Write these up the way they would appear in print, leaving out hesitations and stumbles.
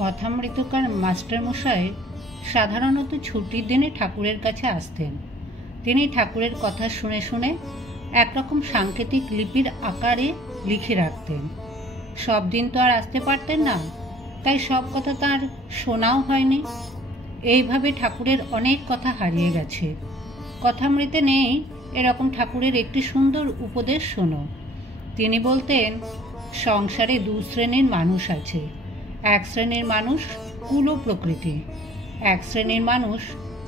কথামৃতকার মাস্টারমশাই সাধারণত ছুটির দিনে ঠাকুরের কাছে আসতেন। তিনি ঠাকুরের কথা শুনে শুনে একরকম সাংকেতিক লিপির আকারে লিখে রাখতেন। সব দিন তো আর আসতে পারতেন না, তাই সব কথা তার শোনাও হয়নি। এইভাবে ঠাকুরের অনেক কথা হারিয়ে গেছে। কথামৃতে নেই এরকম ঠাকুরের একটি সুন্দর উপদেশ শোনো। তিনি বলতেন, সংসারে দু শ্রেণীর মানুষ আছে। এক শ্রেণীর মানুষ কুলো প্রকৃতি, এক শ্রেণীর মানুষ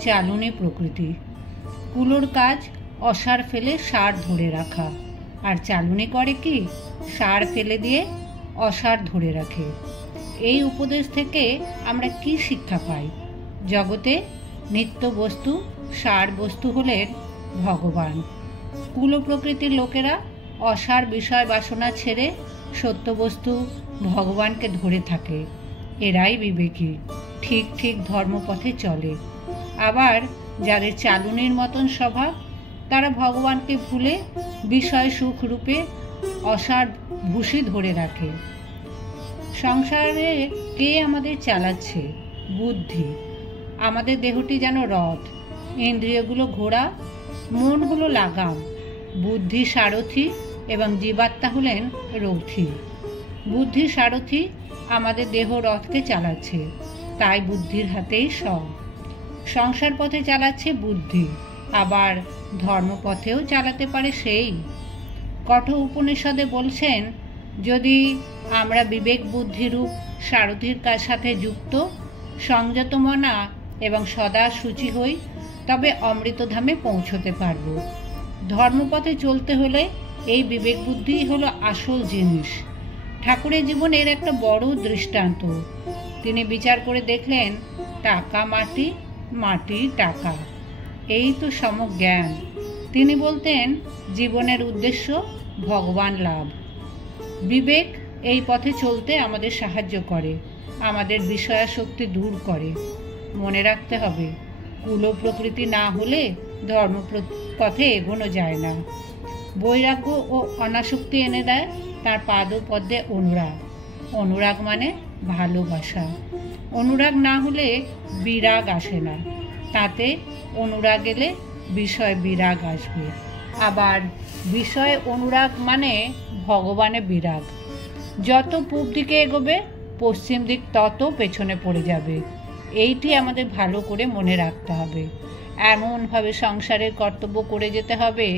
চালুনি প্রকৃতি। কুলোর কাজ অসার ফেলে সার ধরে রাখা, আর চালুনি করে কি, সার ফেলে দিয়ে অসার ধরে রাখে। এই উপদেশ থেকে আমরা কি শিক্ষা পাই? জগতে নিত্য বস্তু সার বস্তু হলেন ভগবান। কুলো প্রকৃতির লোকেরা অসার বিষয় বাসনা ছেড়ে সত্য বস্তু ভগবানকে ধরে থাকে। এরাই বিবেকী, ঠিক ঠিক ধর্মপথে চলে। আবার যাদের চালুনির মতন স্বভাব, তারা ভগবানকে ভুলে বিষয় সুখ রূপে অসার ভূষি ধরে রাখে। সংসারে কে আমাদের চালাচ্ছে? বুদ্ধি। আমাদের দেহটি যেন রথ, ইন্দ্রিয়গুলো ঘোড়া, মনগুলো লাগাম। বুদ্ধি সারথি এবং জীবাত্মা হলেন রথী। বুদ্ধি সারথি আমাদের দেহ রথকে চালাচ্ছে, তাই বুদ্ধির হাতেই সব। সংসার পথে চালাচ্ছে বুদ্ধি, আবার ধর্মপথেও চালাতে পারে সেই। কঠোর উপনিষদে বলছেন, যদি আমরা বিবেক বুদ্ধিরূপ সারথির সাথে যুক্ত, সংযত মনা এবং সদা শুচি হই, তবে অমৃতধামে পৌঁছতে পারব। ধর্মপথে চলতে হলে এই বিবেক বুদ্ধিই হলো আসল জিনিস। ঠাকুরের জীবন এর একটা বড় দৃষ্টান্ত। তিনি বিচার করে দেখলেন, টাকা মাটি, মাটি টাকা, এই তো সমজ্ঞান। তিনি বলতেন, জীবনের উদ্দেশ্য ভগবান লাভ। বিবেক এই পথে চলতে আমাদের সাহায্য করে, আমাদের বিষয়াসক্তি দূর করে। মনে রাখতে হবে, কুলো প্রকৃতি না হলে ধর্ম পথে এগোনো যায় না। বৈরাগ্য ও অনাসক্তি এনে দেয় তার পাদপদ্মে অনুরাগ। অনুরাগ মানে ভালোবাসা। অনুরাগ না হলে বিরাগ আসে না, তাতে অনুরাগ এলে বিষয় বিরাগ আসবে। আবার বিষয় অনুরাগ মানে ভগবানে বিরাগ। যত পূব দিকে এগোবে, পশ্চিম দিক তত পেছনে পড়ে যাবে। এইটি আমাদের ভালো করে মনে রাখতে হবে। এমনভাবে সংসারের কর্তব্য করে যেতে হবে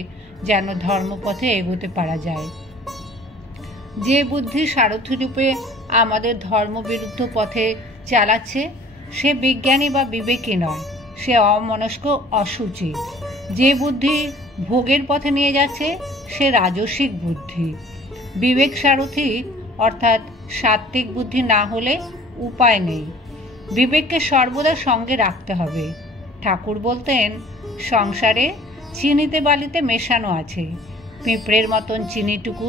যেন ধর্মপথে এগোতে পারা যায়। যে বুদ্ধি সারথি রূপে আমাদের ধর্মবিরুদ্ধ পথে চালাচ্ছে, সে বিজ্ঞানী বা বিবেকী নয়, সে অমনস্ক অসুচি। যে বুদ্ধি ভোগের পথে নিয়ে যাচ্ছে, সে রাজসিক বুদ্ধি। বিবেক সারথি অর্থাৎ সাত্ত্বিক বুদ্ধি না হলে উপায় নেই। বিবেককে সর্বদা সঙ্গে রাখতে হবে। ঠাকুর বলতেন, সংসারে চিনিতে বালিতে মেশানো আছে, পিঁপড়ের মতন চিনিটুকু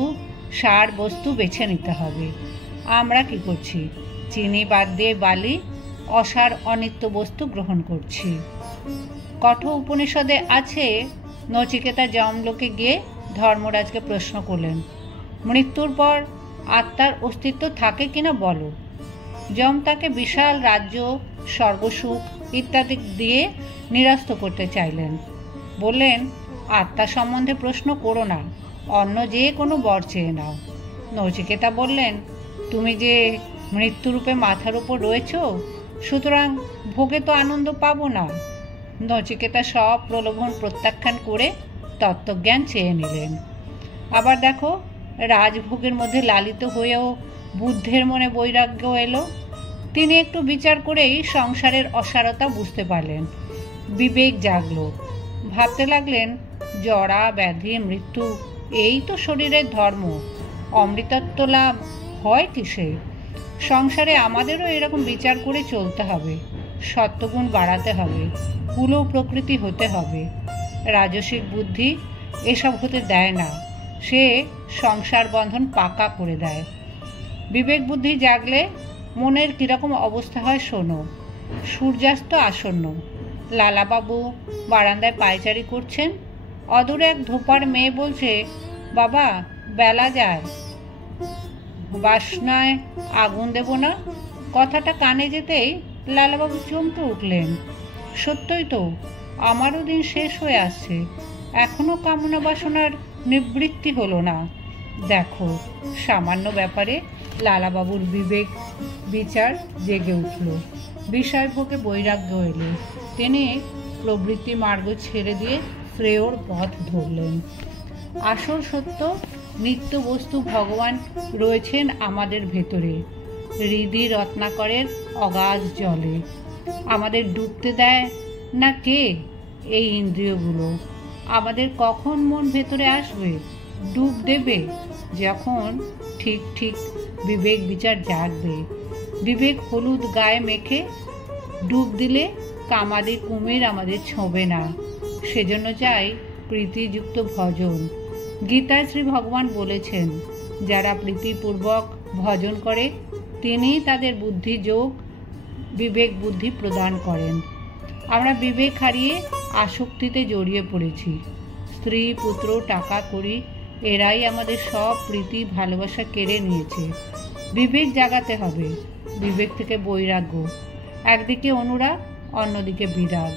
সার বস্তু বেছে নিতে হবে। আমরা কি করছি? চিনি বাদ দিয়ে বালি, অসার অনিত্য বস্তু গ্রহণ করছি। কঠোর উপনিষদে আছে, নচিকেতা যমলোকে গিয়ে ধর্মরাজকে প্রশ্ন করলেন, মৃত্যুর পর আত্মার অস্তিত্ব থাকে কিনা বলো। যম তাকে বিশাল রাজ্য, স্বর্গসুখ ইত্যাদি দিয়ে নিরস্ত করতে চাইলেন। বললেন, আত্মা সম্বন্ধে প্রশ্ন করো না, অন্য যে কোনো বর চেয়ে নাও। নচিকেতা বললেন, তুমি যে মৃত্যুরূপে মাথার উপর রয়েছ, সুতরাং ভোগে তো আনন্দ পাবো না। নচিকেতা সব প্রলোভন প্রত্যাখ্যান করে তত্ত্বজ্ঞান চেয়ে নিলেন। আবার দেখো, রাজভোগের মধ্যে লালিত হয়েও বুদ্ধের মনে বৈরাগ্য এলো। তিনি একটু বিচার করেই সংসারের অসারতা বুঝতে পারলেন। বিবেক জাগলো। ভাবতে লাগলেন, জরা ব্যাধি মৃত্যু এই তো শরীরের ধর্ম, অমৃতত্ব লাভ হয় কিসে? সংসারে আমাদেরও এরকম বিচার করে চলতে হবে। সত্ত্বগুণ বাড়াতে হবে, কুলো প্রকৃতি হতে হবে। রাজসিক বুদ্ধি এসব হতে দেয় না, সে সংসার বন্ধন পাকা করে দেয়। বিবেক বুদ্ধি জাগলে মনের কীরকম অবস্থা হয় শোনো। সূর্যাস্ত আসন্ন। লালাবাবু বারান্দায় পায়চারি করছেন। অদূরে এক ধোপার মেয়ে বলছে, বাবা বেলা যায়, বাসনায় আগুন দেব না? কথাটা কানে যেতেই লালাবাবু চমকে উঠলেন। সত্যই তো, আমারও দিন শেষ হয়ে আসছে, এখনো কামনা বাসনার নিবৃত্তি হলো না। দেখো, সামান্য ব্যাপারে লালাবাবুর বিবেক বিচার জেগে উঠল, বিষয়ভোগে বৈরাগ্য এলো। তিনি প্রবৃত্তি মার্গ ছেড়ে দিয়ে শ্রেয়র পথ ধরলেন। আসল সত্য, নিত্য বস্তু ভগবান রয়েছেন আমাদের ভেতরে, হৃদি রত্নাকরের অগাধ জলে। আমাদের ডুবতে দেয় না কে? এই ইন্দ্রিয়গুলো। আমাদের কখন মন ভেতরে আসবে, ডুব দেবে? যখন ঠিক ঠিক বিবেক বিচার জাগবে। বিবেক হলুদ গায়ে মেখে ডুব দিলে কামাদি কুমির আমাদের ছোঁবে না। সেজন্য চাই প্রীতিযুক্ত ভজন। গীতায় শ্রী ভগবান বলেছেন, যারা প্রীতিপূর্বক ভজন করে তিনিই তাদের বুদ্ধি যোগ বিবেক বুদ্ধি প্রদান করেন। আমরা বিবেক হারিয়ে আসক্তিতে জড়িয়ে পড়েছি। স্ত্রী, পুত্র, টাকা কড়ি এরাই আমাদের সব প্রীতি ভালোবাসা কেড়ে নিয়েছে। বিবেক জাগাতে হবে, বিবেক থেকে বৈরাগ্য। একদিকে অনুরাগ, অন্যদিকে বিরাগ।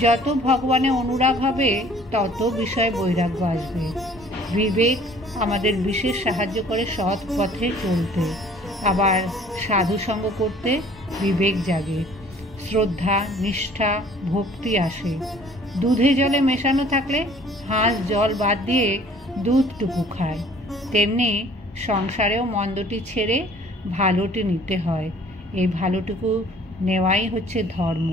যত ভগবানে অনুরাগ হবে তত বিষয়ে বৈরাগ্য আসবে। বিবেক আমাদের বিশেষ সাহায্য করে সৎ পথে চলতে, আবার সাধুসঙ্গ করতে বিবেক জাগে। শ্রদ্ধা, নিষ্ঠা, ভক্তি আসে। দুধে জলে মেশানো থাকলে হাঁস জল বাদ দিয়ে দুধটুকু খায়, তেমনি সংসারেও মন্দটি ছেড়ে ভালোটি নিতে হয়। এই ভালোটুকু নেওয়াই হচ্ছে ধর্ম।